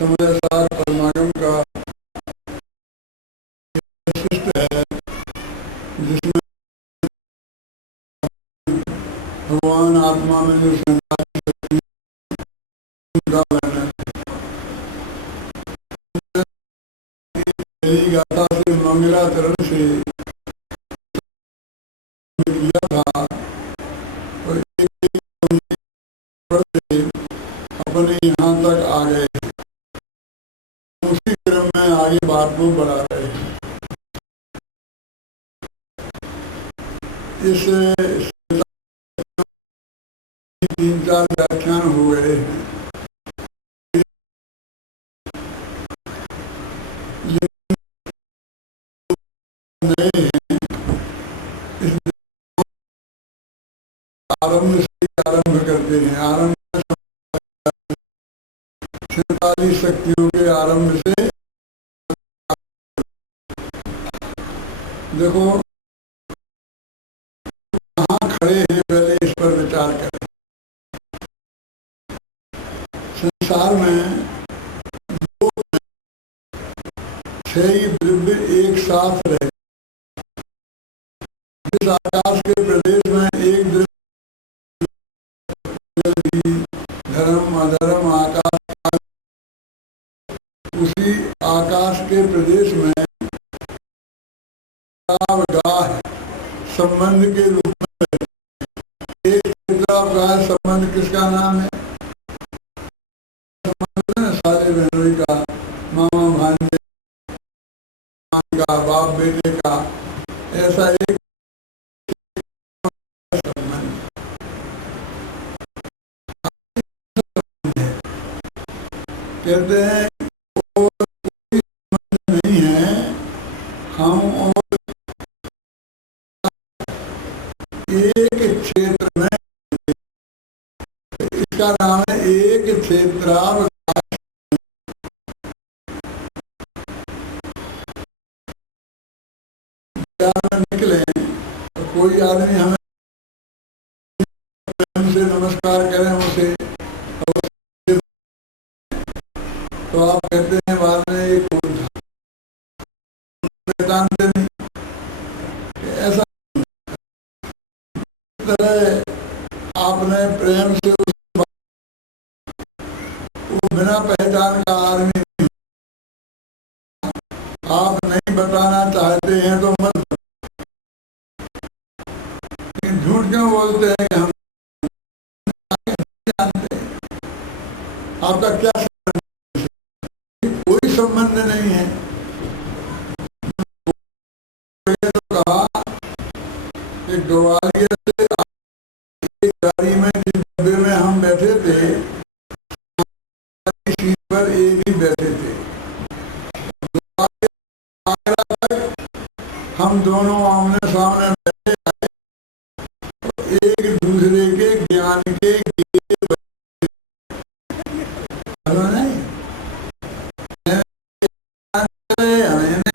समय सार परमागम का विशिष्ट है, जिसमें भगवान आत्मा में जो संसार का वर्णन है, गाथा से मंगलाचरण से किया था, और एक से अपने यहाँ तक आ गए। उसी क्रम में आगे बात को बढ़ा रहे हैं। इस 3-4 व्याख्यान हुए हैं, लेकिन नए हैं। इस आरंभ से आरंभ करते हैं। आरंभ 47 शक्तियों के आरंभ से देखो कहाँ खड़े हैं, पहले इस पर विचार करें। संसार में 6 द्रव्य एक साथ रहे। इस आकाश के प्रदेश में एक द्रव्य धर्म अधर्म आकाश, उसी आकाश के प्रदेश में गाह संबंध के रूप में एक गाह संबंध किसका नाम है? सारे बहनोई का, मामा भांजे का, बाप बेटे का, ऐसा एक संबंध है। कहते हैं कोई संबंध नहीं है हम और एक क्षेत्र में, इसका नाम है एक क्षेत्रावकाश। निकले तो कोई आदमी हमें से नमस्कार करें उसे, तो आप कहते हैं बाद में ये कौन था, जानते नहीं। ऐसा तरह आपने प्रेम से वो बिना पहचान का आदमी, आप नहीं बताना चाहते हैं तो मत, झूठ क्यों बोलते हैं कि हम जानते हैं? आपका क्या संबंध? कोई संबंध नहीं है। तो कहा कि ग्वालियर से एक गाड़ी में, जिस डब्बे में हम बैठे थे, सीट पर एक ही बैठे थे। हम दोनों आमने सामने बैठे, एक दूसरे के ज्ञान के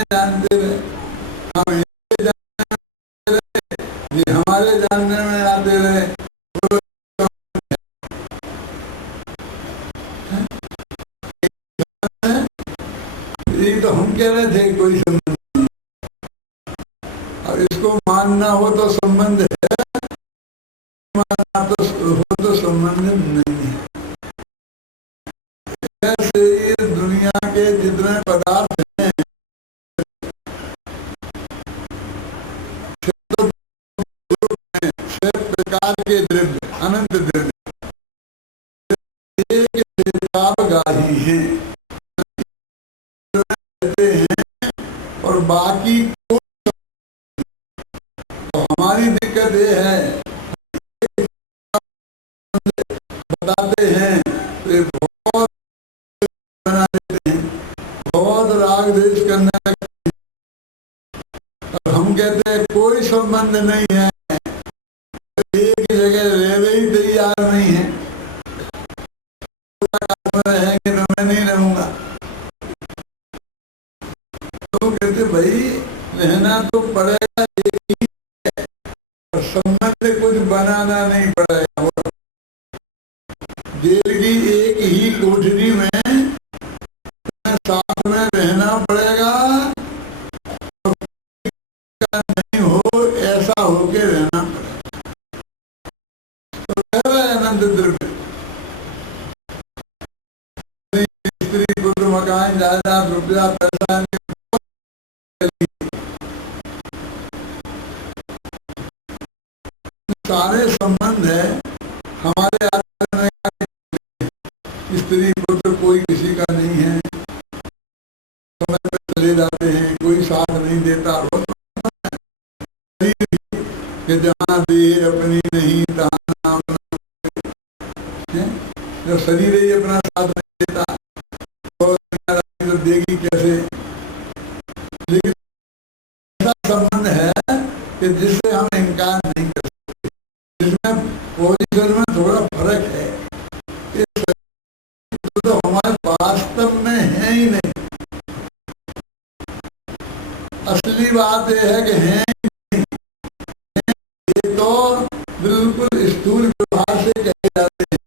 जानते रहे, हम हमारे जानने में आते रहे। ये तो हम कह रहे थे कोई संबंध नहीं। अब इसको मानना हो तो संबंध है, मानना तो हो तो संबंध नहीं है। ऐसे ये दुनिया के जितने पदार्थ हैं, 6 प्रकार के द्रव्य, अनंत द्रव्य, एक क्षेत्रावगाही है और बाकी को, तो हमारी दिक्कत ये है, बताते हैं तो बहुत बना देते हैं, बहुत राग द्वेष करने लगते हैं। और हम कहते हैं कोई संबंध नहीं है, एक जगह रहने ही तैयार नहीं है, रहेंगे तो मैं नहीं रहूंगा। तो कहते भाई रहना तो पड़ेगा, एक ही है, और संबंध कुछ बनाना नहीं पड़ेगा। जेल की एक ही कोठरी में मकान जायदाद रुपया पैसा सारे संबंध है हमारे आचरण में। स्त्री पुत्र कोई किसी का नहीं है, समय पे चले जाते हैं, कोई साथ नहीं देता। कि जहाँ दे अपनी नहीं तहाँ नाम जब शरीर ही अपना साथ नहीं देता तो देगी कैसे। लेकिन ऐसा संबंध है कि जिससे हम इनकार नहीं कर सकते, जिसमें पोजिशन में थोड़ा फर्क है। तो हमारे वास्तव में है ही नहीं। असली बात यह है कि है तो बिल्कुल स्थूल व्यवहार से कहे जाते हैं,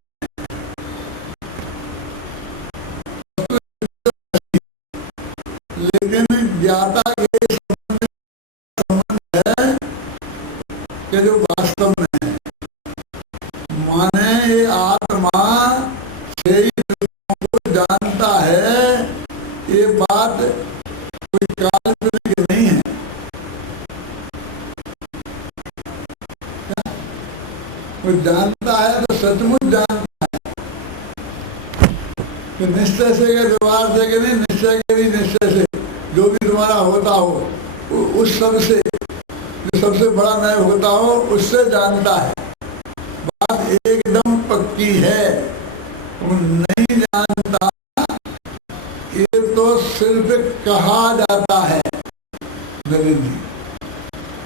लेकिन ज्ञाता के संबंध है कि जो वास्तव में है। माने ये आत्मा से ही को जानता है, ये बात कोई काल्पनिक नहीं है। वो जानता है तो सचमुच जानता है कि निश्चय से के व्यवहार से कि नहीं, निश्चय के भी निश्चय से जो भी तुम्हारा होता हो उस सब से, जो सबसे बड़ा मैं होता हो उससे जानता है। बात एकदम पक्की है। वो नहीं जानता, ये तो सिर्फ कहा जाता है। नरेंद्र जी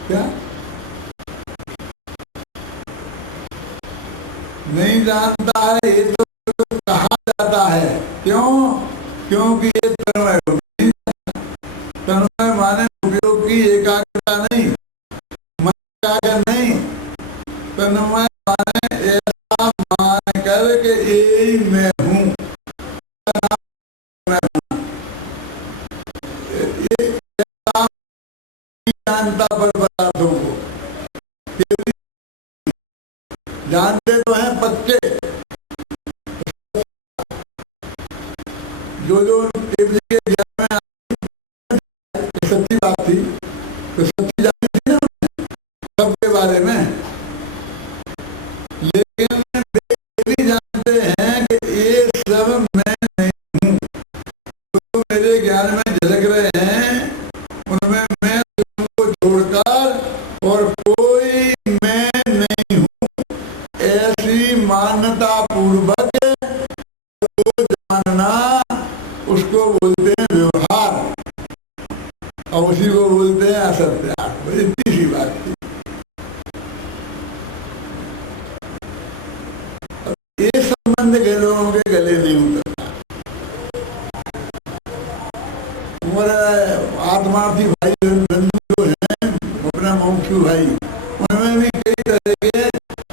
क्या नहीं जानता है, ये तो कहा जाता है। क्यों? क्योंकि ये तन्मय होगी। तन्मय माने उपयोग की एकाग्रता नहीं, मन एकाग्र नहीं। तन्मय माने ऐसा मान कर के यही मैं हूँ, मैं हूँ। ये ऐसा जानता पर पदार्थों को जानते तो हैं पक्के। जो देव जी के ज्ञान में सच्ची बात थी तो सच्ची जानी थी ना सबके बारे में। लेकिन वे भी जानते हैं कि ये सब मैं नहीं हूँ। जो मेरे ज्ञान में झलक रहे हैं उनमें मैं को छोड़कर और कोई मैं नहीं हूँ, ऐसी मान्यता पूर्वक वो जानना, उसको बोलते हैं व्यवहार और उसी को बोलते हैं असत्य। इतनी सी बात थी। ये संबंध के लोगों के गले नहीं उतरता। हमारे आत्मार्थी भाई बंधु जो हैं अपना मुख्य भाई, उनमें भी कई तरह के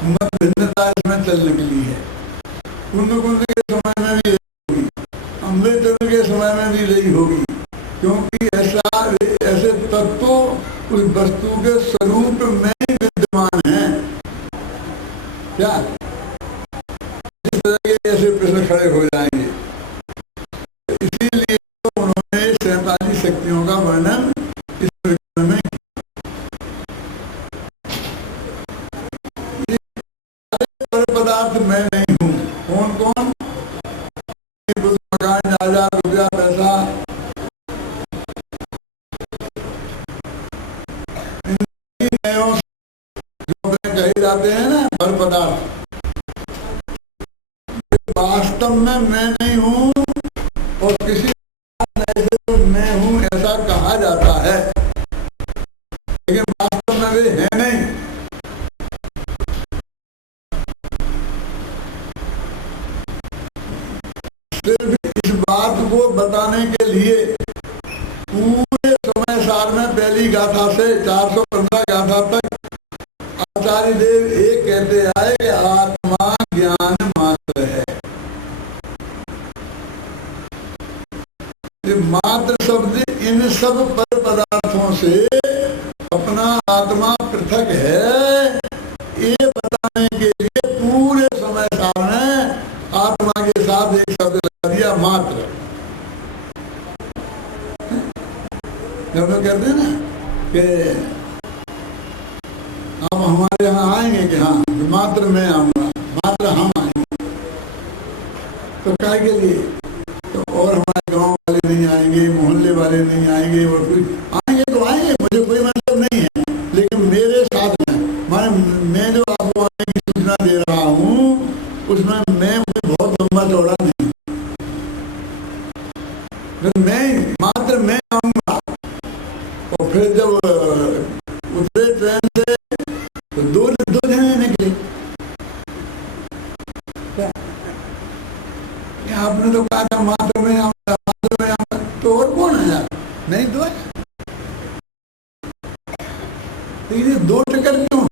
मत भिन्नता इसमें चल निकली है। कुंद कुंद के समय में भी रही होगी, अमृत के समय में भी रही होगी। क्योंकि ऐसे तत्व उस वस्तु के स्वरूप में ही विद्यमान है। क्या इस तरह के ऐसे प्रश्न खड़े हो जाएंगे। इसीलिए तो उन्होंने 47 शक्तियों का वर्णन इस प्रकरण में। ये पदार्थ मैं नहीं हूँ। कौन कौन? मकान जायदाद रुपया पैसा, जो कहे जाते हैं ना पर पदार्थ, वास्तव में मैं नहीं हूँ और किसी ऐसे तो मैं हूँ ऐसा कहा जाता है, लेकिन वास्तव में वे है नहीं। सिर्फ इस बात को बताने के लिए पूरे समय सार में पहली गाथा से 415 गाथा तक आचार्य देव एक कहते आए कि आत्मा ज्ञान मात्र है। ये मात्र शब्द इन सब पर पदार्थों से अपना आत्मा पृथक है, ये बताने के लिए पूरे समय सार में आत्मा के साथ एक शब्द लगा दिया, मात्र। सब लोग कहते हैं ना कि आप हमारे यहाँ आएंगे कि हाँ, मात्र मैं आऊँगा, मात्र हम आएंगे। तो काय के लिए? तो और हमारे गांव वाले नहीं आएंगे, मोहल्ले वाले नहीं आएंगे, और कोई आएंगे तो आएंगे, मुझे कोई मतलब नहीं है, लेकिन मेरे साथ में मैं जो आपको आने की सूचना दे रहा हूँ उसमें मैं बहुत लंबा चौड़ा नहीं, मैं मात्र मैं आऊँगा। और फिर जब उतरे ट्रेन से तो दो जने निकले। आपने तो कहा था मात्र में आऊंगा, मात्र में आऊंगा, तो और कौन है यार? नहीं तो है। तो ये दो टिकट क्यों है?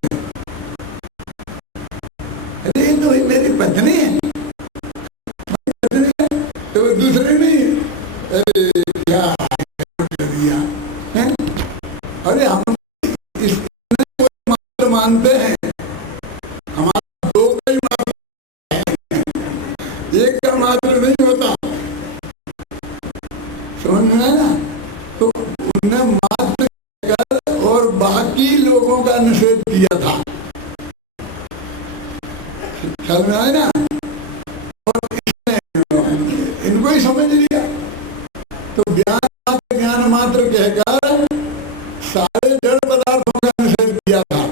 अरे ये तो मेरी पत्नी है, पत्नी है तो वो दूसरे नहीं है। अरे क्या दिया है? अरे हम इसमें मात्र मानते हैं, हमारा दो का ही मात्र, एक का मात्र नहीं होता, समझ में आया ना? तो उन्हें मात्र कर और बाकी लोगों का निषेध किया था, समझ में आया ना? और इसने इनको ही समझ लिया। तो ज्ञान मात्र कहकर सारे जड़ पदार्थों का निषेध किया था,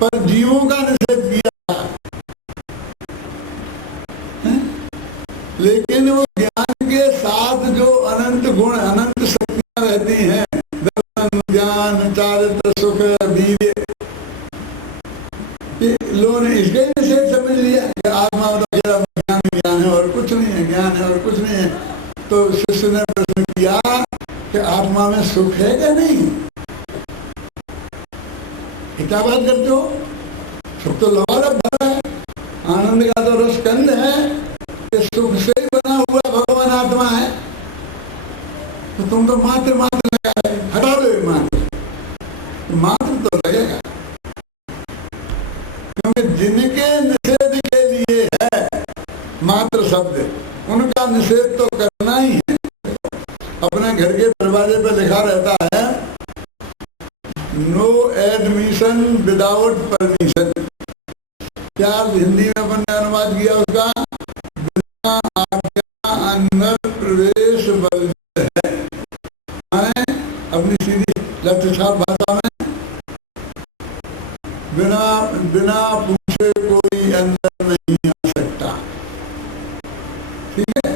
पर जीवों का निषेध किया था। लेकिन वो ज्ञान के साथ जो अनंत गुण, अनंत शक्तियां रहती हैं, दर्शन, ज्ञान, चारित्र, सुख, वीर्य, लोगों ने इसका ही निषेध समझ लिया कि आत्मा मतलब ज्ञान ज्ञान है और कुछ नहीं है, ज्ञान है और कुछ नहीं है। तो शिष्य ने प्रश्न किया कि आत्मा में सुख है क्या नहीं? क्या बात करते हो? सुख तो लबालब भरा है, आनंद का तो रस कंद है, कि सुख से ही बना हुआ भगवान आत्मा है। तो तुम तो मात्र मात्र लगा है, हटा दो ये मात्र तो लगेगा, क्योंकि जिनके निषेध के लिए है मात्र शब्द, उनका निषेध तो करना ही है। अपने घर के दरवाजे पर लिखा रहता है नो एडमिशन विदाउट परमिशन। क्या हिंदी में अपन ने अनुवाद किया उसका? बिना आज्ञा अंदर प्रवेश वर्जित है। अपनी सीधी लफ्ज़ छाप भाषा में बिना पूछे कोई अंदर नहीं आ सकता, ठीक है?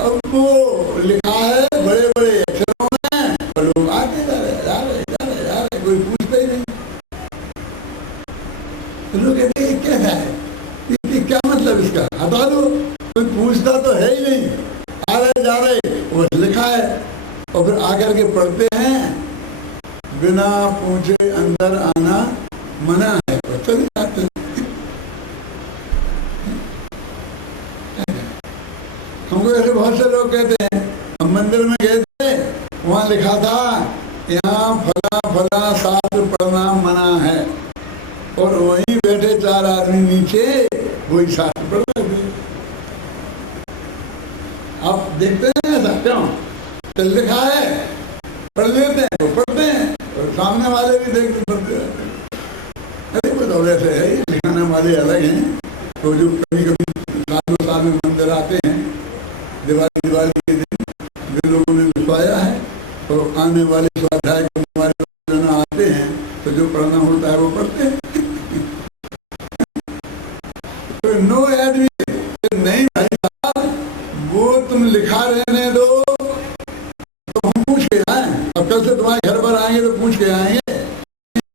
अब वो लिखा है बड़े बड़े अक्षरों में, और लोग आगे जा रहे, कोई पूछता ही नहीं। तो लोग कहते हैं कैसा है, ये क्या मतलब इसका, हटा दो, कोई पूछता तो है ही नहीं, आ रहे जा रहे, वो लिखा है। और फिर आकर के पढ़ते हैं बिना पूछे अंदर आना मना है, तो चले जाते हैं। हमको ऐसे बहुत से लोग कहते हैं, हम मंदिर में गए थे, वहाँ लिखा था यहाँ फला फला शास्त्र पढ़ना मना है, और वहीं बैठे चार आदमी नीचे वही शास्त्र पढ़ रहे थे। आप देखते हैं ऐसा क्यों? तो लिखा है, पढ़ लेते हैं, वो पढ़ते हैं, और सामने वाले भी देखते पढ़ते रहते हैं। अरे वो तो वैसे है, लिखाने वाले अलग हैं। तो जो कभी कभी सालों साल में मंदिर आते हैं, दिवाली के दिन जिन लोगों ने लिखवाया है, तो आने वाले स्वाध्याय करने वाले जो आते हैं, तो जो पढ़ना होता है वो पढ़ते हैं। तो नो आदमी नहीं भाई साहब, वो तुम लिखा रहने दो, तो हम पूछ के आए। अब कल से तुम्हारे घर पर आएंगे तो पूछ के आएंगे,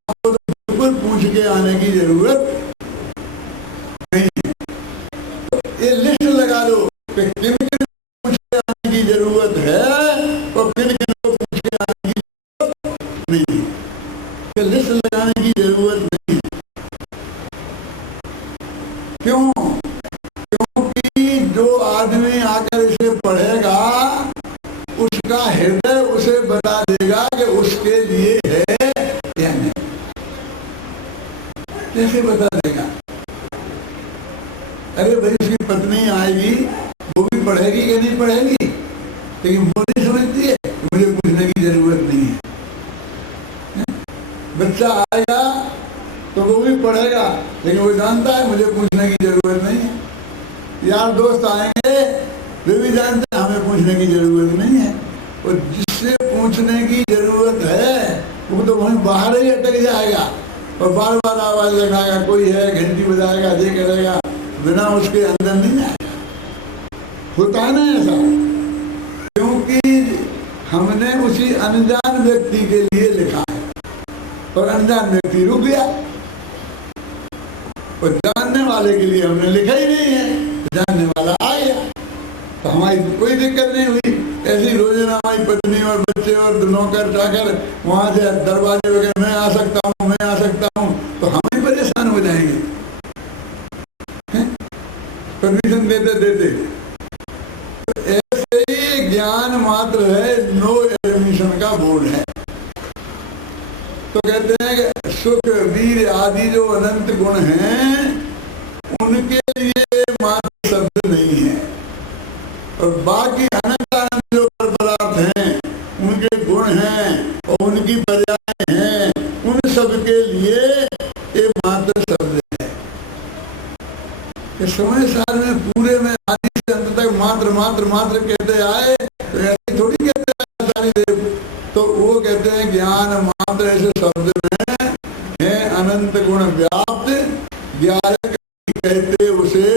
आपको तो बिल्कुल पूछ के आने की जरूरत नहीं है। तो ये लिस्ट लगा दो कि किन किन पूछ के आने की जरूरत है और किन किन को पूछ के आने की जरूरत नहीं है। तो लिस्ट लगाने की जरूरत नहीं है। क्यों? क्योंकि जो आदमी आकर इसे पढ़ेगा, उसका हृदय उसे बता देगा कि उसके लिए है या नहीं। कैसे बता देगा? अरे भाई उसकी पत्नी आएगी, वो भी पढ़ेगी कि नहीं पढ़ेगी, लेकिन वो नहीं समझती है आएगा तो वो भी पढ़ेगा, लेकिन वो जानता है मुझे पूछने की जरूरत नहीं है। यार दोस्त आएंगे वे भी जानते हैं हमें पूछने की जरूरत नहीं है। और जिससे पूछने की जरूरत है वो तो वहीं बाहर ही अटक जाएगा और बार बार आवाज लगाएगा, कोई है, घंटी बजाएगा, ये करेगा, बिना उसके अंदर नहीं आएगा। होता है ना ऐसा, क्योंकि हमने उसी अनजान व्यक्ति के लिए लिखा है और अनजान व्यक्ति रुक गया, और जानने वाले के लिए हमने लिखा ही नहीं है, जानने वाला आ गया तो हमारी कोई दिक्कत नहीं हुई। ऐसी रोजाना हमारी पत्नी और बच्चे और नौकर चाकर वहां से दरवाजे वगैरह मैं आ सकता हूँ, मैं आ सकता हूँ, तो हम ही परेशान हो जाएंगे परमिशन देते देते। तो ऐसे ही ज्ञान मात्र है, नो एडमिशन का बोर्ड है। तो कहते हैं कि सुख वीर आदि जो अनंत गुण हैं उनके लिए मात्र शब्द नहीं है, और बाकी अनंत अनंत जो पदार्थ हैं उनके गुण हैं और उनकी पर्याय हैं, उन सब के लिए ये मात्र शब्द है। इस समय सार में पूरे में आदि से अंत तक मात्र मात्र मात्र कहते आए, तो ऐसे थोड़ी कहते आए सारी देव। तो वो कहते हैं ज्ञान मात्र ऐसे शब्द में है अनंत गुण व्याप्त, ज्ञायक कहते उसे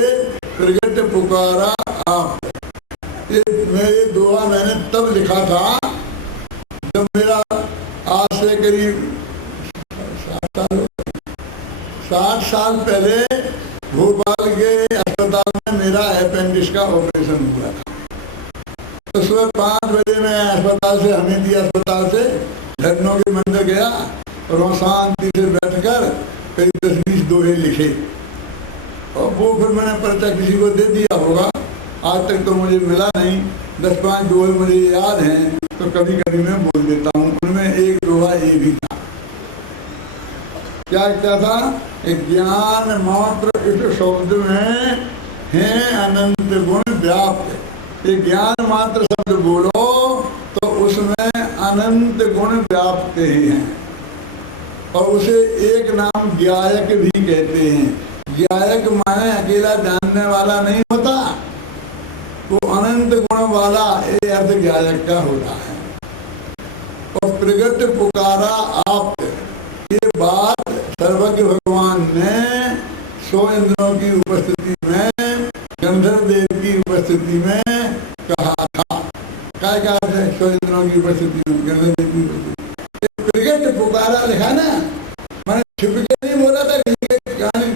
प्रगट पुकारा आप। ये दोहा मैंने तब लिखा था जब मेरा आज से करीब 60 साल पहले भोपाल के अस्पताल में मेरा अपेंडिक्स का ऑपरेशन हुआ था। तो सुबह 5 बजे मैं अस्पताल से, हमीदी अस्पताल से लखनऊ के मंदिर गया और वहाँ शांति से बैठकर करीब 10-20 दोहे लिखे, और वो फिर मैंने पर्चा किसी को दे दिया होगा, आज तक तो मुझे मिला नहीं। 10-5 दोहे मुझे याद हैं, तो कभी कभी मैं बोल देता हूँ। उनमें एक दोहा ये भी था, क्या था, ज्ञान मात्र इस शब्द में है अनंत गुण व्याप्त। ये ज्ञान मात्र शब्द बोलो तो उसमें अनंत गुण व्याप्त ही हैं, और उसे एक नाम ज्ञायक भी कहते हैं। ज्ञायक माने अकेला जानने वाला नहीं होता, वो अनंत गुण वाला ये अर्थ ज्ञायक का होता है। और प्रगट पुकारा आप, ये बात सर्वज्ञ भगवान ने 100 इंद्रों की उपस्थिति में, गंधर्व देव की उपस्थिति में कहा था। क्या कहा था 100 इंद्रों की उपस्थिति में, गंधर्व देव की उपस्थिति। प्रगट पुकारा लिखा ना, मैंने छिप के नहीं बोला था,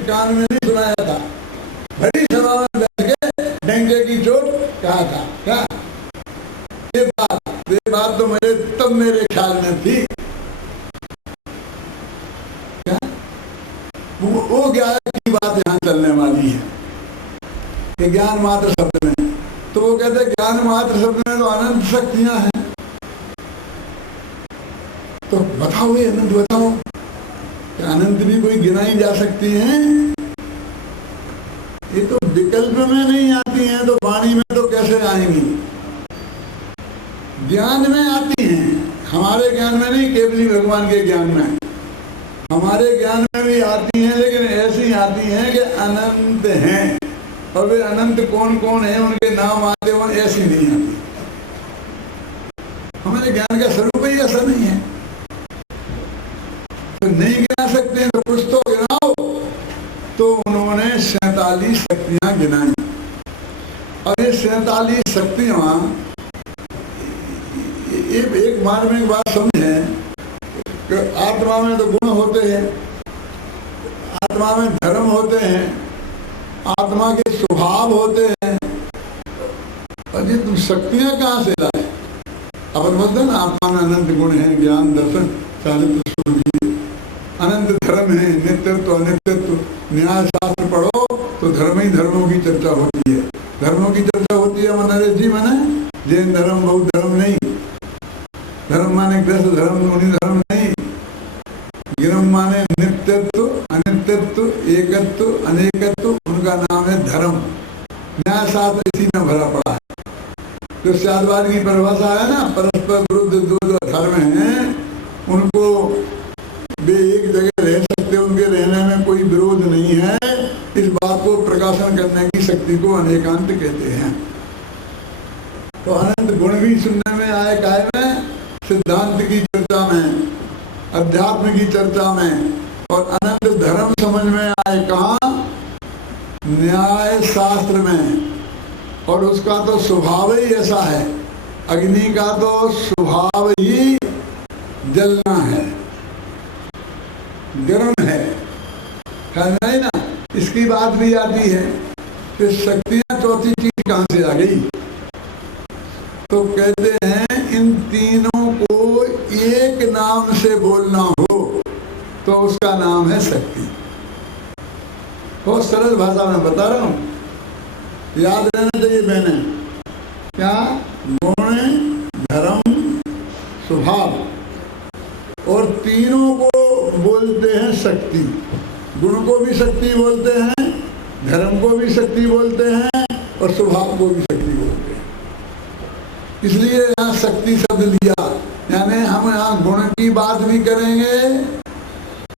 कान में नहीं सुनाया था, बड़ी सभा में बैठ के डंके की चोट कहा था। क्या ये बात तो मेरे तब मेरे ख्याल में थी। क्या वो ज्ञान की बात यहाँ चलने वाली है कि ज्ञान मात्र शब्द में, तो वो कहते हैं ज्ञान मात्र शब्द में तो अनंत शक्तियां हैं। तो बताओ ये अनंत, बताओ अनंत भी कोई गिनाई जा सकती है? ये तो विकल्प में नहीं आती हैं, तो वाणी में तो कैसे आएंगी? ज्ञान में आती हैं, हमारे ज्ञान में नहीं, केवली भगवान के ज्ञान में। हमारे ज्ञान में भी आती हैं, लेकिन ऐसी आती हैं कि अनंत हैं, और वे अनंत कौन कौन है उनके नाम आते हो, ऐसी नहीं आती। हमारे ज्ञान का स्वरूप ही ऐसा नहीं है, तो नहीं गिना सकते हैं, तो कुछ तो गिनाओ। तो उन्होंने 47 शक्तियां गिनाई, और ये 47 शक्तियां एक बार में एक बात समझें कि आत्मा में तो गुण होते हैं, आत्मा में धर्म होते हैं, आत्मा के स्वभाव होते हैं, और ये तुम शक्तियां कहाँ से लाए? अपन मतलब आत्मा में अनंत गुण है, ज्ञान दर्शन चारित्र सुधि, अनंत धर्म है, नित्यत्व अनित्यत्व। न्याय शास्त्र पढ़ो तो धर्म ही धर्मों की चर्चा होती है। धर्मों की चर्चा होती है नरेश जी, माने जैन धर्म बौद्ध धर्म नहीं, धर्म माने ग्रस्त धर्म मुनि धर्म नहीं, गिरम माने नित्यत्व अनित्यत्व एकत्व अनेकत्व, उनका नाम है धर्म। न्याय शास्त्र इसी में भरा पड़ा है। जो शादवाद की परिभाषा है ना, परस्पर विरुद्ध दो धर्म हैं, उनको वे एक जगह इसी को अनेकांत कहते हैं। तो अनंत गुण भी सुनने में आए, काय में? सिद्धांत की चर्चा में, अध्यात्म की चर्चा में। और अनंत धर्म समझ में आए कहाँ? न्याय शास्त्र में। और उसका तो स्वभाव ही ऐसा है, अग्नि का तो स्वभाव ही जलना है, गर्म है, नहीं ना? इसकी बात भी आती है कि शक्तियां चौथी चीज कहां से आ गई? तो कहते हैं इन तीनों को एक नाम से बोलना हो तो उसका नाम है शक्ति। बहुत सरल भाषा में बता रहा हूं, याद रहना चाहिए बहने। क्या? गुण, धर्म, स्वभाव, और तीनों को बोलते हैं शक्ति। गुण को भी शक्ति बोलते हैं, धर्म को भी शक्ति बोलते हैं, और स्वभाव को भी शक्ति बोलते हैं। इसलिए यहाँ शक्ति शब्द लिया। यानी हम यहाँ गुण की बात भी करेंगे,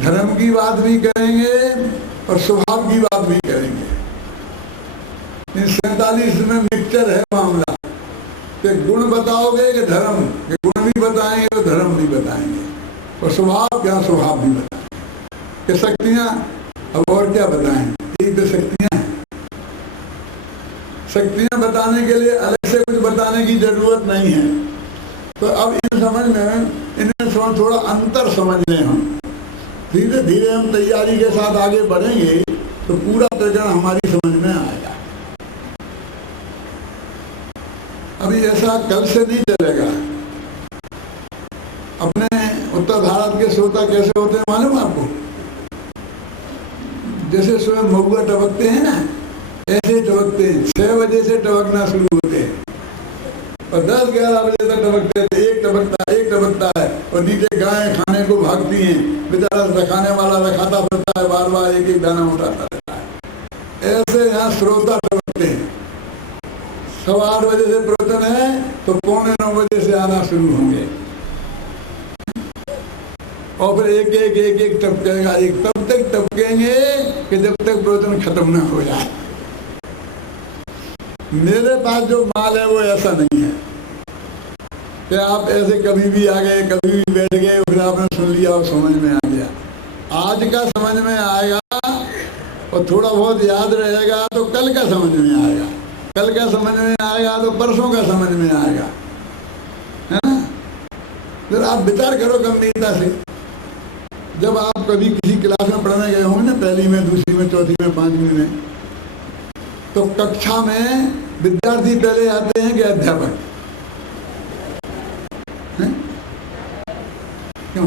धर्म की बात भी करेंगे, और स्वभाव की बात भी करेंगे। 47 में मिक्सचर है मामला कि गुण बताओगे कि धर्म, कि गुण भी बताएंगे और धर्म भी बताएंगे, और स्वभाव क्या? स्वभाव भी बताएंगे। कि शक्तियां, अब और क्या बताएं? यही तो शक्तियां हैं। शक्तियां बताने के लिए अलग से कुछ बताने की जरूरत नहीं है। तो अब इन समझ में, इन्हें थोड़ा अंतर समझ लें। हम धीरे धीरे हम तैयारी के साथ आगे बढ़ेंगे तो पूरा प्रकरण हमारी समझ में आएगा। अभी ऐसा कल से नहीं चलेगा। अपने उत्तर भारत के श्रोता कैसे होते हैं मालूम आपको? जैसे स्वयं महुआ टपकते हैं ना, ऐसे टपकते हैं। 6 बजे से टपकना शुरू होते हैं और 10-11 बजे तक टपकते हैं। एक टपकता है और नीचे गायें खाने को भागती हैं, बेचारा रखाने वाला रखाता फिरता है, बार बार एक दाना उठाता रहता है। ऐसे यहाँ श्रोता टपकते हैं। 8:15 बजे से प्रवचन है तो 8:45 बजे से आना शुरू होंगे, और फिर एक टपकेगा। एक तब तक टपकेंगे कि जब तक प्रवचन खत्म न हो जाए। मेरे पास जो माल है वो ऐसा नहीं है कि आप ऐसे कभी भी आ गए, कभी भी बैठ गए, फिर आपने सुन लिया और समझ में आ गया। आज का समझ में आएगा और थोड़ा बहुत याद रहेगा तो कल का समझ में आएगा, कल का समझ में आएगा तो परसों का समझ में आएगा, है ना? फिर आप विचार करो गंभीरता से। जब आप कभी किसी क्लास में पढ़ने गए होंगे ना, पहली में, दूसरी में, चौथी में, 5वीं में, तो कक्षा में विद्यार्थी पहले आते हैं कि अध्यापक? हैं? क्यों?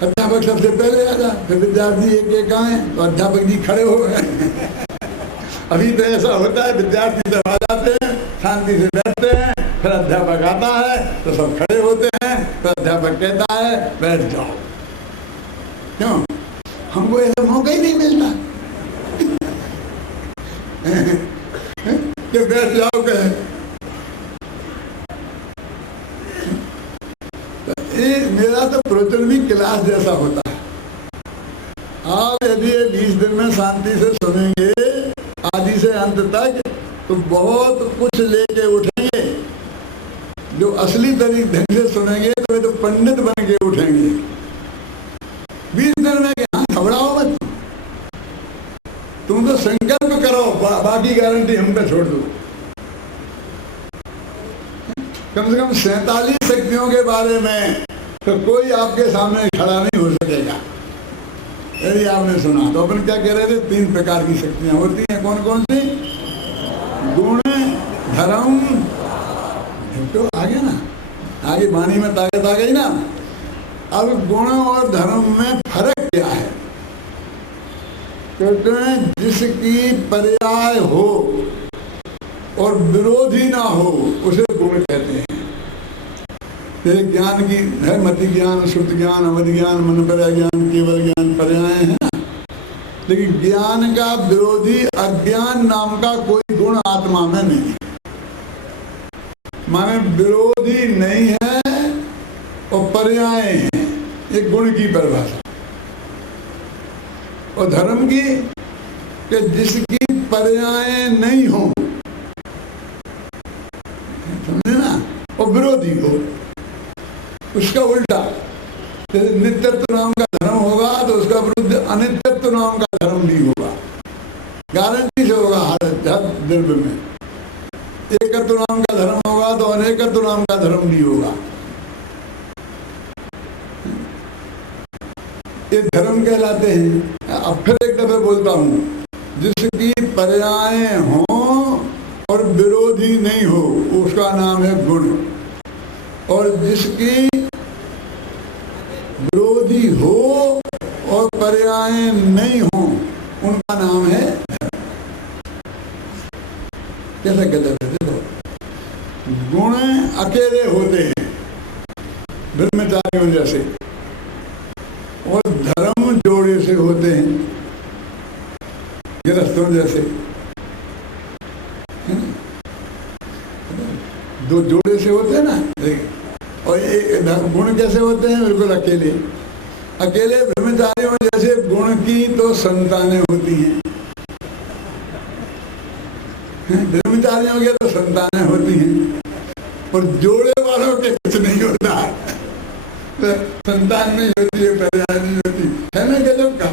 अध्यापक सबसे पहले आ जाए, फिर विद्यार्थी एक एक आए तो अध्यापक जी खड़े हो गए। अभी तो ऐसा होता है, विद्यार्थी सब आ जाते हैं, शांति से बैठते हैं, फिर अध्यापक आता है तो सब खड़े होते हैं, तो अध्यापक कहता है बैठ जाओ। क्यों? हमको ऐसा मौका ही नहीं मिलता कि बैठ जाओ कहे। मेरा तो प्रवचन भी क्लास जैसा होता है। आप यदि 20 दिन में शांति से सुनेंगे आदि से अंत तक, तो बहुत कुछ लेके उठेंगे। जो असली तरीके ढंग से सुनेंगे तो वे तो पंडित बन के उठेंगे। 20 दिन में हाँ घबराओ मत, तुम तो संकल्प करो, बाकी गारंटी हम पे छोड़ दो। कम से कम 47 शक्तियों के बारे में तो कोई आपके सामने खड़ा नहीं हो सकेगा। यदि आपने सुना तो अपन क्या कह रहे थे? 3 प्रकार की शक्तियां होती हैं। कौन कौन सी? गुण, धर्म, तो आ गया ना, आगे वाणी में ताकत आ गई ना। अब गुण और धर्म में फर्क क्या है? कहते हैं जिसकी पर्याय हो और विरोधी ना हो उसे गुण कहते हैं। एक ज्ञान की है मति ज्ञान, शुद्ध ज्ञान, अवधि ज्ञान, मन पर्याय ज्ञान, केवल ज्ञान, पर्याय है ना। लेकिन ज्ञान का विरोधी अज्ञान नाम का कोई गुण आत्मा में नहीं, माने विरोधी नहीं है और पर्याय है। एक गुण की परिभाषा। और धर्म की कि जिसकी पर्याय नहीं हो, समझे ना, और विरोधी हो, उसका उल्टा। जैसे नित्यत्व नाम का धर्म होगा तो उसका विरुद्ध अनित्यत्व नाम का धर्म भी होगा, गारंटी से होगा हर द्रव्य में। एकत्व नाम का धर्म होगा तो अनेकत्व नाम का धर्म भी होगा। ये धर्म कहलाते हैं। अब फिर एक दफे बोलता हूं, जिसकी पर्याय हो और विरोधी नहीं हो उसका नाम है गुण, और जिसकी विरोधी हो और पर्याय नहीं हो उनका नाम है धर्म। कैसा कहते हैं? देखो, गुण अकेले होते हैं ब्रह्मचारियों जैसे, और धर्म जोड़े से होते हैं गृहस्थों जैसे। दो जोड़े से होते हैं ना। और ये गुण कैसे होते हैं? बिल्कुल अकेले। अकेले ब्रह्मचारियों जैसे गुण की तो संतानें होती हैं, ब्रह्मचारियों के तो संतानें होती हैं, और जोड़े वालों के कुछ नहीं होता है। संतान नहीं होती है, पर्याय नहीं होती है ना। गजब का।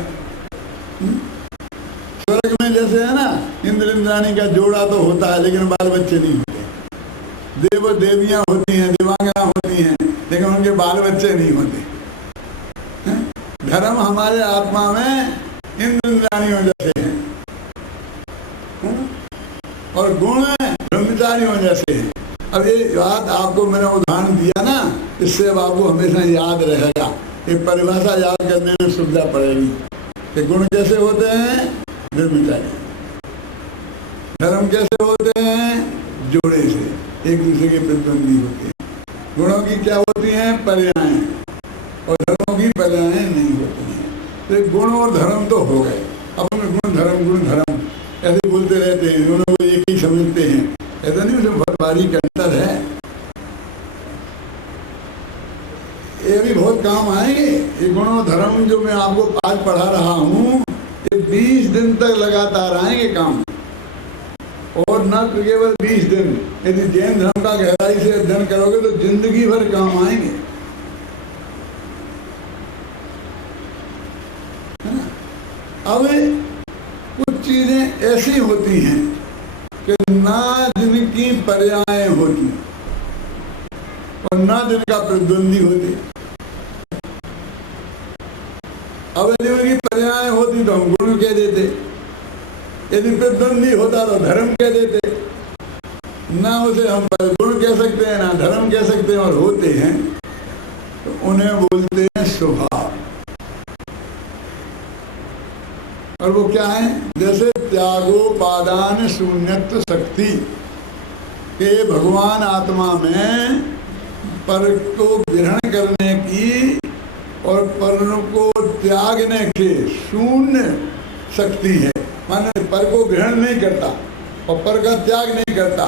स्वर्ग में जैसे है ना, इंद्र इंद्राणी का जोड़ा तो होता है लेकिन बाल बच्चे नहीं होते। देव देवियां होती हैं, देवांगना होती हैं, लेकिन उनके बाल बच्चे नहीं होते। धर्म हमारे आत्मा में इंद्र इंद्राणियों जैसे हैं, और गुण ब्रह्मचारियों जैसे हैं। अब ये बात आपको मैंने उदाहरण दिया ना, इससे अब आपको हमेशा याद रहेगा। ये परिभाषा याद करने में सुविधा पड़ेगी कि गुण कैसे होते हैं? ब्रह्मचारी। धर्म कैसे होते हैं? जोड़े से, एक दूसरे के प्रतिद्वंदी होते हैं। गुणों की क्या होती हैं? पर्याय, और धर्मों की पर्याय नहीं होती हैं। तो गुण और धर्म तो हो गए। अपन गुण धर्म ऐसे बोलते रहते हैं, दोनों को एक ही समझते हैं। ऐसा नहीं, उसमें बहुत बारीक अंतर है। ये भी बहुत काम आएंगे। ये गुण और धर्म जो मैं आपको आज पढ़ा रहा हूँ, ये 20 दिन तक लगातार आएंगे काम, और न केवल 20 दिन। यदि जैन धर्म का गहराई से अध्ययन करोगे तो जिंदगी भर काम आएंगे, है ना। अब कुछ चीजें ऐसी होती हैं कि ना जिनकी पर्याय होती और ना जिनका प्रतिद्वंदी होती। अब यदि उनकी पर्याय होती तो हम गुण कह देते, यदि प्रतिद्वंदी होता तो धर्म कह देते। ना उसे हम गुण कह सकते हैं ना धर्म कह सकते हैं, और होते हैं तो उन्हें बोलते हैं स्वभाव। और वो क्या है? जैसे त्यागोपादान शून्यत्व शक्ति के भगवान आत्मा में पर को ग्रहण करने की और पर को त्यागने के शून्य शक्ति है। माने पर को ग्रहण नहीं करता और पर का त्याग नहीं करता।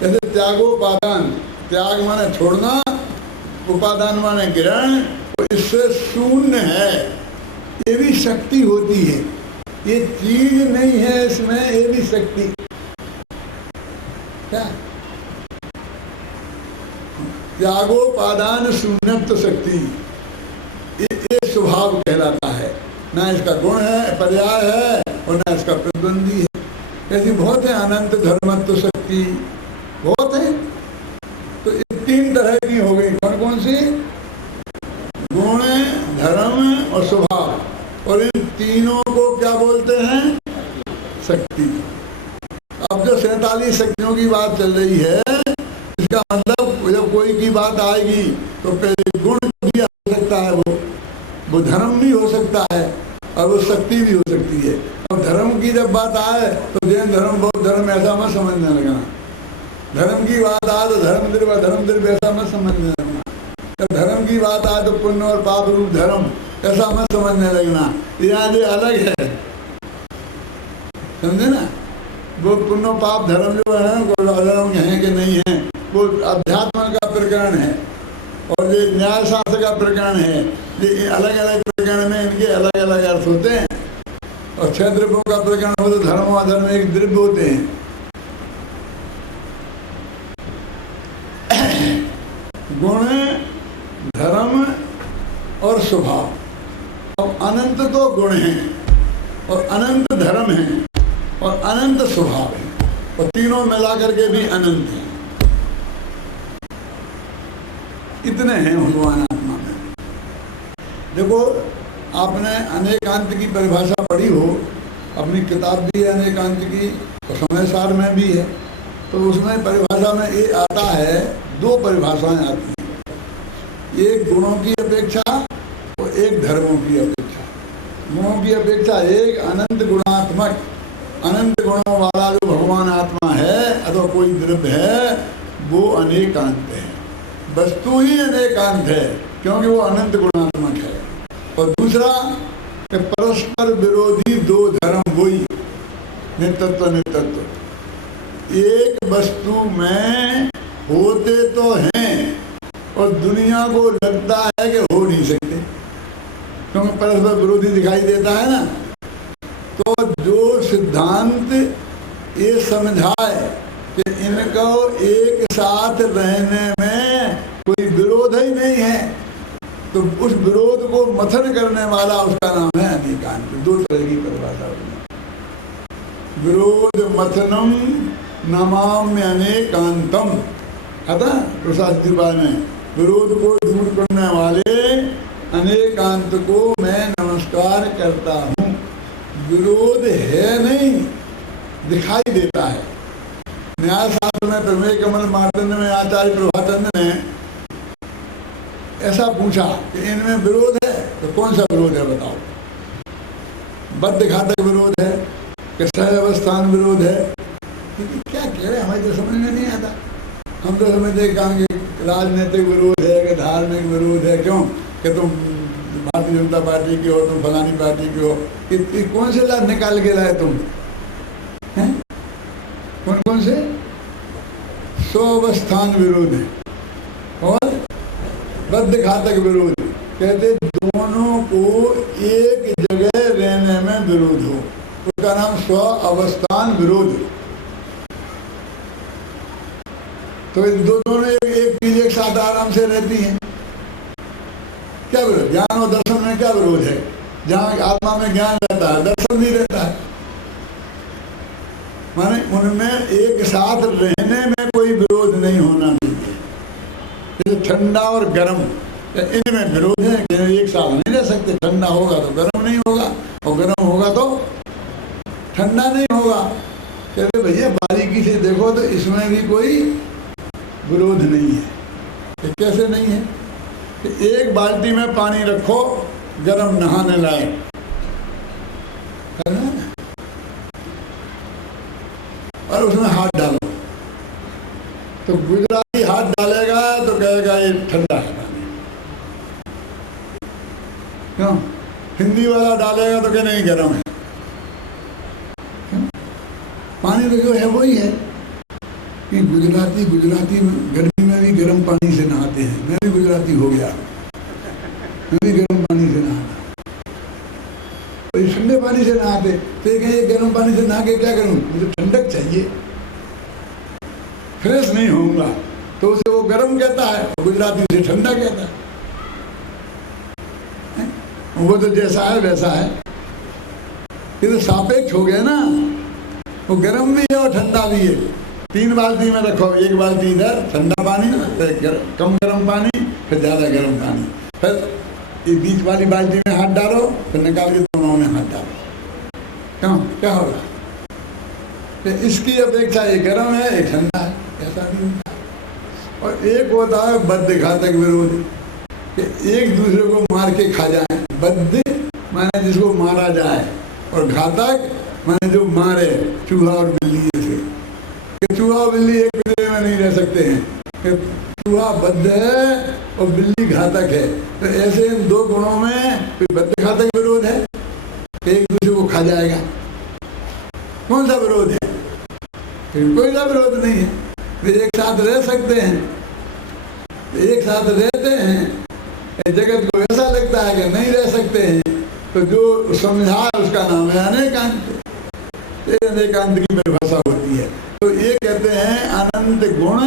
जैसे त्यागोपादान, त्याग माने छोड़ना, उपादान माने ग्रहण, तो इससे शून्य है। ये भी शक्ति होती है, ये चीज नहीं है इसमें, ये भी शक्ति। क्या? त्यागोपादान शून्यत्व शक्ति, ये स्वभाव कहलाता है। ना इसका गुण है, पर्याय है, और ना इसका प्रतिद्वंदी है। ऐसी बहुत है। अनंत धर्मत्व शक्ति बहुत है। तो ये 3 तरह की हो गई। कौन कौन सी? गुण, धर्म और स्वभाव। और इन तीनों को क्या बोलते हैं? शक्ति। अब जो 47 शक्तियों की बात चल रही है, इसका मतलब जब कोई की बात आएगी तो पहले गुण भी आ सकता है, वो धर्म भी हो सकता है, और वो शक्ति भी हो सकती है। अब धर्म की जब बात आए तो जैन धर्म बौद्ध धर्म ऐसा मत समझने लगना। धर्म की बात आए तो धर्म द्रव्य ऐसा मत समझने लगना। जब धर्म की बात आए तो पुण्य और पाप रूप धर्म ऐसा मत समझने लगना। यहाँ जो अलग है, समझे ना। वो पुण्य पाप धर्म जो है वो अलग है कि नहीं है, वो अध्यात्म का प्रकरण है, और ये न्याय शास्त्र का प्रकरण है। ये अलग अलग प्रकरण में इनके अलग अलग अर्थ होते हैं। और 6 द्रव्यों का प्रकरण हो तो धर्म और अधर्म एक द्रव्य होते हैं। गुण, धर्म और स्वभाव। अब अनंत तो गुण हैं और अनंत धर्म है और अनंत स्वभाव है और तीनों मिलाकर के भी अनंत हैं। इतने हैं भगवान आत्मा में। देखो, आपने अनेकांत की परिभाषा पढ़ी हो, अपनी किताब भी है अनेकांत की और समय सार में भी है, तो उसमें परिभाषा में ये आता है, 2 परिभाषाएं आती हैं, एक गुणों की अपेक्षा और एक धर्मों की अपेक्षा। गुणों की अपेक्षा एक अनंत गुणात्मक, अनंत गुणों वाला जो भगवान आत्मा है अथवा कोई द्रव्य है, वो अनेकांत है। वस्तु ही अनेकांत है क्योंकि वो अनंत गुणात्मक है। और दूसरा कि परस्पर विरोधी 2 धर्म, वही नित्यत्व नित्यत्व। एक वस्तु में होते तो हैं और दुनिया को लगता है कि हो नहीं सकते क्योंकि परस्पर विरोधी दिखाई देता है ना। तो जो सिद्धांत ये समझाए कि इनको एक साथ रहने में कोई विरोध ही नहीं है, तो उस विरोध को मथन करने वाला उसका नाम है अनेकांत। 2 तरह की परिभाषा होती। विरोध मथनम नमाम्य अनेकांतम, अतः प्रशास्त्री में विरोध को दूर करने वाले अनेकांत को मैं नमस्कार करता हूँ। विरोध है नहीं, दिखाई देता है। न्याय शास्त्र में प्रमेय कमल मार्तंड में आचार्य प्रभाचंद ने ऐसा पूछा कि इनमें विरोध है, तो कौन सा विरोध है बताओ? बद्ध घातक विरोध है कि सहअवस्थान विरोध है? क्या कह रहे, हमें तो समझ में नहीं आता। हम तो समझते कहेंगे राजनीतिक विरोध है कि धार्मिक विरोध है। क्यों कि तुम भारतीय जनता पार्टी की हो, तुम फलानी पार्टी की हो, कौन से लाभ निकाल के लाए तुम हैं? कौन कौन से? स्वावस्थान विरोध है और बद्ध घातक विरोध। कहते दोनों को एक जगह रहने में विरोध हो, उसका नाम स्व अवस्थान विरोध। तो दोनों एक चीज एक साथ आराम से रहती हैं। क्या विरोध? ज्ञान और दर्शन में क्या विरोध है? जहाँ आत्मा में ज्ञान रहता है, दर्शन भी रहता है। माने उनमें एक साथ रहने में कोई विरोध नहीं होना चाहिए। जैसे ठंडा और गर्म, इनमें विरोध है कि एक साथ नहीं रह सकते। ठंडा होगा तो गर्म नहीं होगा और गर्म होगा तो ठंडा नहीं होगा। कहते भैया बारीकी से देखो तो इसमें भी कोई विरोध नहीं है। कैसे नहीं है? कि एक बाल्टी में पानी रखो, गर्म नहाने लायक, और उसमें हाथ डालो, तो गुजराती हाथ डालेगा तो कहेगा ये ठंडा है पानी। क्यों? हिंदी वाला डालेगा तो कहे नहीं गर्म है। पानी तो जो है वही है कि गुजराती गर्मी में भी गर्म पानी से नहाते हैं। मैं भी गुजराती हो गया, मैं भी गर्म पानी से नहाता। ठंडे पानी से नहाते तो ये गर्म पानी से नहा के क्या करूं? मुझे ठंडक चाहिए, फ्रेश नहीं होऊंगा, तो उसे वो गर्म कहता है और गुजराती उसे ठंडा कहता है। वो तो जैसा है वैसा है। ये तो सापेक्ष हो गया ना, वो गर्म भी है और ठंडा भी है। 3 बाल्टी में रखो, एक बाल्टी इधर ठंडा पानी, फिर कम गर्म पानी, फिर ज़्यादा गर्म पानी, फिर ये बीच वाली बाल्टी में हाथ डालो, फिर निकाल के दोनों में हाथ डालो। क्यों? क्या होगा? तो इसकी अपेक्षा एक गर्म है एक ठंडा है, ऐसा नहीं होता। और एक होता है बद्ध घातक विरोध, कि एक दूसरे को मार के खा जाए। बद्ध माने जिसको मारा जाए, और घातक माने जो मारे, चूहा और बिल्ली से। चूहा और बिल्ली एक पिंजरे में नहीं रह सकते हैं। चूहा बद्ध है और बिल्ली घातक है, तो ऐसे इन 2 गुणों में कोई बद्ध घातक विरोध है? एक दूसरे को खा जाएगा, कौन सा विरोध है? कोई सा विरोध नहीं है। वे एक साथ रह सकते हैं, एक साथ रहते हैं। जगत को ऐसा लगता है कि नहीं रह सकते हैं, तो जो समझा उसका का नाम है अनेकांत। ये अनेकांत की परिभाषा होती है। तो ये कहते हैं अनंत गुण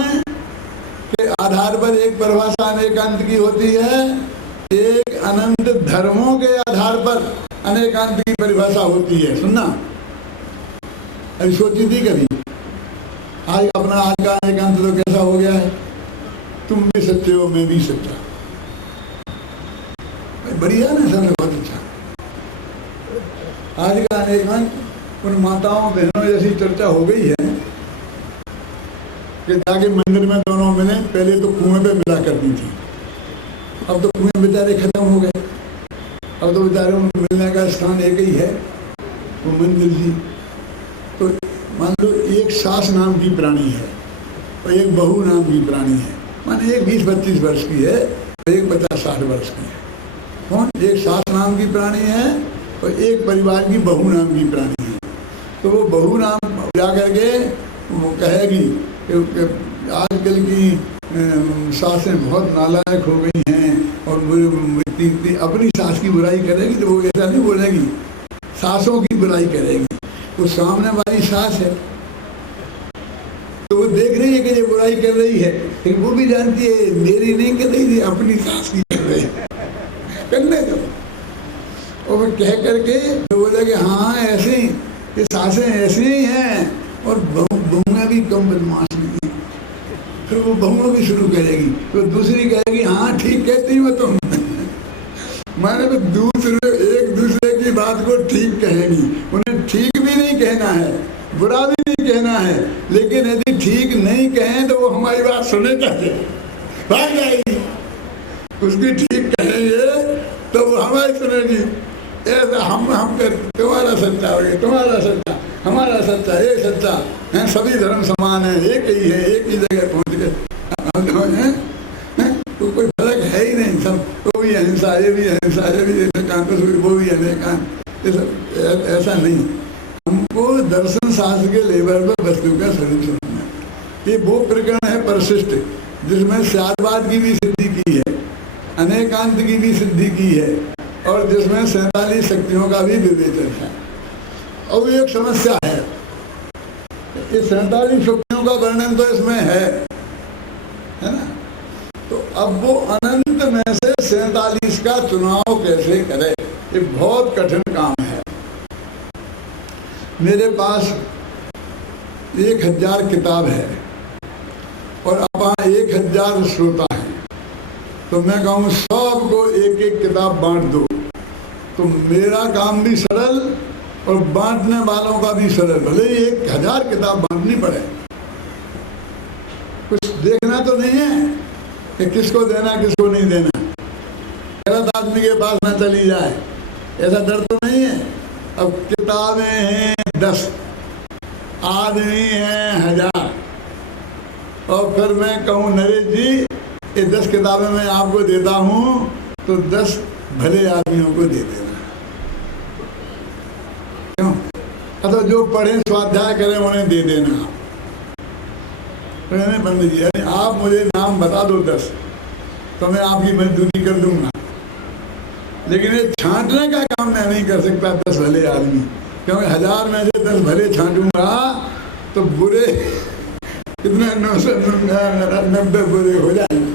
के आधार पर एक परिभाषा अनेकांत की होती है, एक अनंत धर्मों के आधार पर अनेकांत की परिभाषा होती है। सुनना, अभी सोची थी कभी, आज अपना आज का अनेकांत तो कैसा हो गया है, तुम भी सच्चे हो मैं भी सच्चा, बढ़िया ना, सब बहुत अच्छा। आज का अनेकांत उन माताओं बहनों जैसी चर्चा हो गई है कि जाके मंदिर में दोनों मिले, पहले तो कुएं पे मिला करती थी, अब तो कुएं बेचारे खत्म हो गए, अब तो बेचारों में मिलने का स्थान एक ही है, वो मंदिर जी। तो मान लो एक सास नाम की प्राणी है और एक बहू नाम की प्राणी है, माने एक 20-25 वर्ष की है और एक 50-60 वर्ष की है। कौन? एक सास नाम की प्राणी है और एक परिवार की बहू नाम की प्राणी है। तो वो बहू नाम जा करके वो कहेगी कि आजकल की सासें बहुत नालायक हो गई हैं और अपनी सास की बुराई करेगी, तो वो ऐसा नहीं बोलेगी, सासों की बुराई करेगी। वो सामने वाली सास है तो वो देख रही है कि ये बुराई कर रही है, लेकिन वो भी जानती है मेरी नहीं कर रही थी, अपनी सास की कर रही है, करने दो। और वो कह करके तो बोले कि हाँ ऐसे ही ये सासें ऐसी ही हैं और बहुएं भी कम बदमाश नहीं है। फिर वो बहुएं भी शुरू करेगी, तो दूसरी कहेगी हाँ ठीक कहती हो तुम। मैंने तो दूसरे एक दूसरे की बात को ठीक कहेगी, उन्हें ठीक भी नहीं कहना है, बुरा भी नहीं कहना है, लेकिन यदि ठीक नहीं कहें तो वो हमारी बात सुने कैसे, भाग जाएगी। उसकी ठीक कहेंगे तो वो हमारी सुनेगी। ऐसा हम कर तुम्हारा सच्चा हो गया, तुम्हारा सच्चा, हमारा सच्चा, ये सच्चा है, सभी धर्म समान है, एक ही है, एक ही जगह पहुंच गए, तो कोई फर्क है ही नहीं। सब वो भी अहिंसा, ये भी अहिंसा, ये भी अनेकांत, वो भी अनेकांत, ये सब ऐसा नहीं। हमको दर्शन शास्त्र के लेवल पर वस्तु का स्वरूप समझना। ये वो प्रकरण है परिशिष्ट जिसमें स्यादवाद की भी सिद्धि की है, अनेकांत की भी सिद्धि की है और जिसमें 47 शक्तियों का भी विवेचन है। और एक समस्या है, ये 47 शक्तियों का वर्णन तो इसमें है ना, तो अब वो अनंत में से 47 का चुनाव कैसे करे, ये बहुत कठिन काम है। मेरे पास 1000 किताब है और अब 1000 श्रोता है, तो मैं कहूँ सबको एक एक किताब बांट दो, तो मेरा काम भी सरल और बांटने वालों का भी सरल। भले ही 1000 किताब बांटनी पड़े, कुछ देखना तो नहीं है कि किसको देना किसको नहीं देना, गलत आदमी के पास ना चली जाए, ऐसा डर तो नहीं है। अब किताबें हैं 10, आदमी हैं 1000, और फिर मैं कहूँ नरेश जी ये 10 किताबें मैं आपको देता हूँ तो 10 भले आदमियों को दे देना, क्यों? अथवा जो पढ़े स्वाध्याय करें उन्हें दे देना। पंडित जी यानी आप मुझे नाम बता दो 10 तो मैं आपकी मजदूरी कर दूंगा, लेकिन ये छांटने का काम मैं नहीं कर सकता 10 भले आदमी, क्योंकि 1000 में से 10 भले छांटूंगा तो बुरे कितने 990 बुरे हो जाएंगे,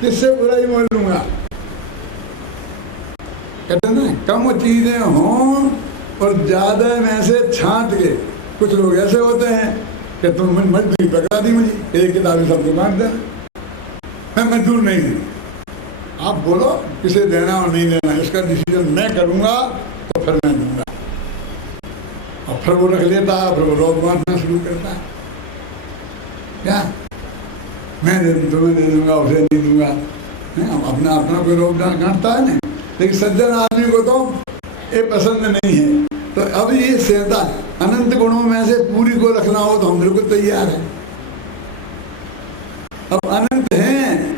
किससे बुराई मोल लूंगा। कहते ना कम चीजें हों और ज्यादा में से छांट के, कुछ लोग ऐसे होते हैं कि तुम मजदूरी पकड़ा दी मुझे, एक किताबें सबको बांट देना, मैं मजदूर नहीं हूँ, आप बोलो किसे देना और नहीं देना, इसका डिसीजन मैं करूँगा तो फिर मैं दूंगा। और फिर वो रख लेता है, फिर वो रोक बांटना शुरू करता है, क्या मैं तुम्हें दे दूंगा उसे नहीं दूंगा, अपना अपना कोई रोक गांठता है ना। लेकिन सज्जन आदमी को तो ये पसंद नहीं है। तो अब ये सहता अनंत गुणों में से पूरी को रखना हो तो हम बिल्कुल तैयार है। अब अनंत हैं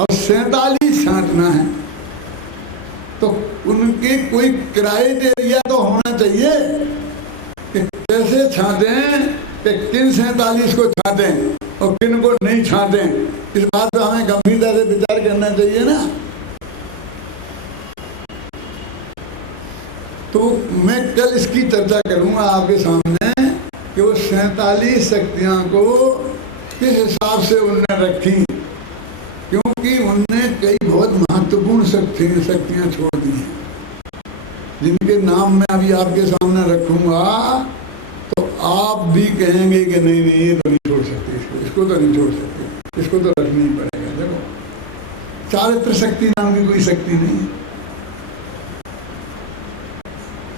और 47 छांटना है तो उनके कोई क्राइटेरिया तो होना चाहिए कि कैसे छांटें, कि किन 47 को छांटें और किन को नहीं छांटें। इस बात पर हमें गंभीरता से विचार करना चाहिए ना। तो मैं कल इसकी चर्चा करूंगा आपके सामने कि वो 47 शक्तियां को किस हिसाब से उनने रखी, क्योंकि उनने कई बहुत महत्वपूर्ण शक्तियां छोड़ दी हैं, जिनके नाम मैं अभी आपके सामने रखूंगा। तो आप भी कहेंगे कि नहीं नहीं ये तो नहीं छोड़ सकते, इसको तो नहीं छोड़ सकते, इसको तो रखना ही पड़ेगा। देखो, चारित्र शक्ति नाम की कोई शक्ति नहीं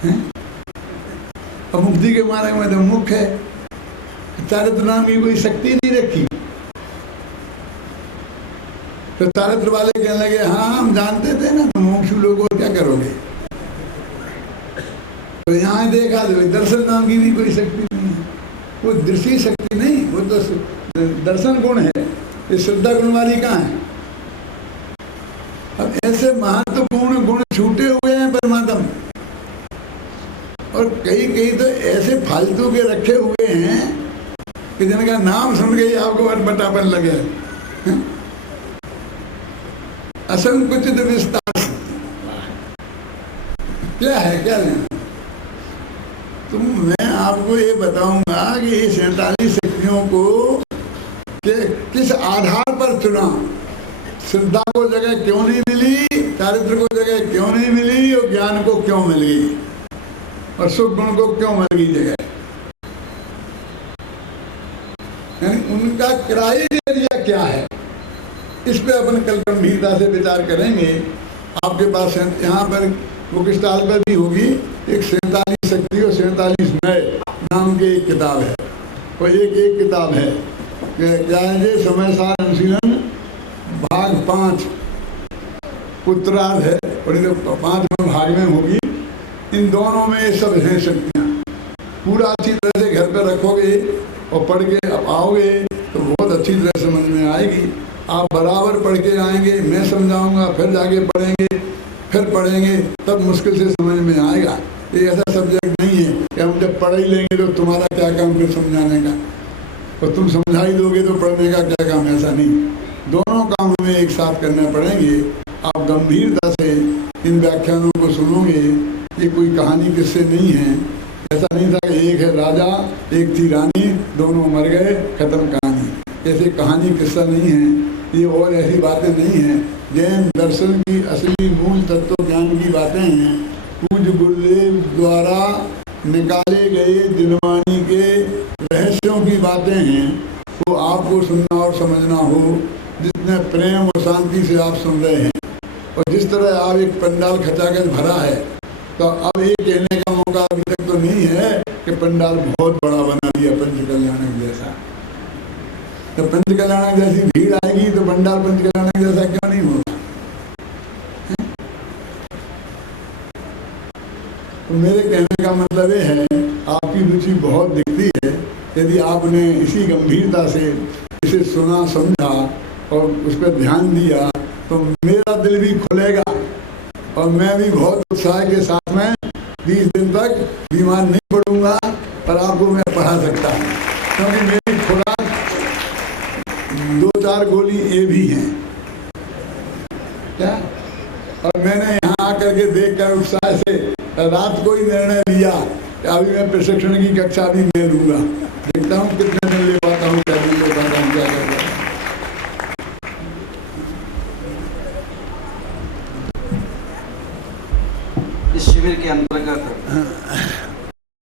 है, और मुक्ति के मार्ग में तो मुख्य है, चारित्र नाम की कोई शक्ति नहीं रखी। तो चारित्र वाले कहने लगे हाँ हम जानते थे ना, तो मोक्षु लोगों क्या करोगे। तो यहाँ देखा दो, दर्शन नाम की भी कोई शक्ति नहीं है, वो दृष्टि शक्ति नहीं, वो तो दर्शन गुण है, ये श्रद्धा गुण वाली कहाँ है। अब ऐसे महत्वपूर्ण गुण छूटे हुए हैं परमात्मा, और कई कई तो ऐसे फालतू के रखे हुए हैं कि जिनका नाम सुन के ही आपको अटपटापन लगे। असंकुचित विस्तार क्या है, क्या नहीं। तो मैं आपको ये बताऊंगा कि ये 47 शक्तियों को किस आधार पर चुना, श्रद्धा को जगह क्यों नहीं मिली, चारित्र को जगह क्यों नहीं मिली, और ज्ञान को क्यों मिल गई, और सुख गुण को क्यों मिल गई जगह। यानी उनका क्राइटेरिया क्या है, इस पे अपन कल गंभीरता से विचार करेंगे। आपके पास यहाँ पर बुक स्टॉल पर भी होगी एक 47 शक्ति और 47 नए नाम की एक किताब है, और एक किताब है क्या है, समय सार अनुशीलन भाग 5 उत्तरार्ध है, और ये 5 भाग में होगी। इन दोनों में ये सब हैं शक्तियाँ। पूरा अच्छी तरह से घर पर रखोगे और पढ़ के अब आओगे तो बहुत अच्छी तरह समझ में आएगी। आप बराबर पढ़ के आएंगे, मैं समझाऊंगा, फिर जाके पढ़ेंगे, फिर पढ़ेंगे, तब मुश्किल से समझ में आएगा। ये ऐसा सब्जेक्ट नहीं है कि हम जब पढ़ ही लेंगे तो तुम्हारा क्या काम फिर समझाने का, और तुम समझा ही दोगे तो पढ़ने का क्या काम, ऐसा नहीं। दोनों काम हमें एक साथ करने पड़ेंगे। आप गंभीरता से इन व्याख्यानों को सुनोगे। ये कोई कहानी किस्से नहीं है, ऐसा नहीं था कि एक है राजा एक थी रानी, दोनों मर गए, खत्म कहानी। ऐसे कहानी किस्सा नहीं है ये, और ऐसी बातें नहीं हैं। जैन दर्शन की असली मूल तत्व ज्ञान की बातें हैं, पूज्य गुरुदेव द्वारा निकाले गए दिनवाणी के रहस्यों की बातें हैं। वो आपको सुनना और समझना हो, जितने प्रेम और शांति से आप सुन रहे हैं, और जिस तरह आप एक पंडाल खचाखच भरा है, तो अब ये कहने का मौका अभी तक तो नहीं है कि पंडाल बहुत बड़ा बना दिया पंचकल्याणक जैसा। तो पंचकल्याणक जैसी भीड़ आएगी तो पंडाल पंचकल्याणक जैसा क्यों नहीं होगा। तो मेरे कहने का मतलब ये है, आपकी रुचि बहुत दिखती है। यदि आपने इसी गंभीरता से इसे सुना, समझा और उस पर ध्यान दिया, तो मेरा दिल भी खुलेगा, और मैं भी बहुत उत्साह के साथ में 20 दिन तक बीमार नहीं पड़ूंगा, पर आपको मैं पढ़ा सकता हूँ, क्योंकि मेरी खुराक 2-4 गोली ये भी हैं क्या। और मैंने यहाँ आकर के देखकर उत्साह से रात को ही निर्णय लिया कि अभी मैं प्रशिक्षण की कक्षा भी मैं लूँगा। देखता हूँ कितने दिन ले पाता हूँ, क्या दिन ले पाता हूँ, क्या करता हूँ।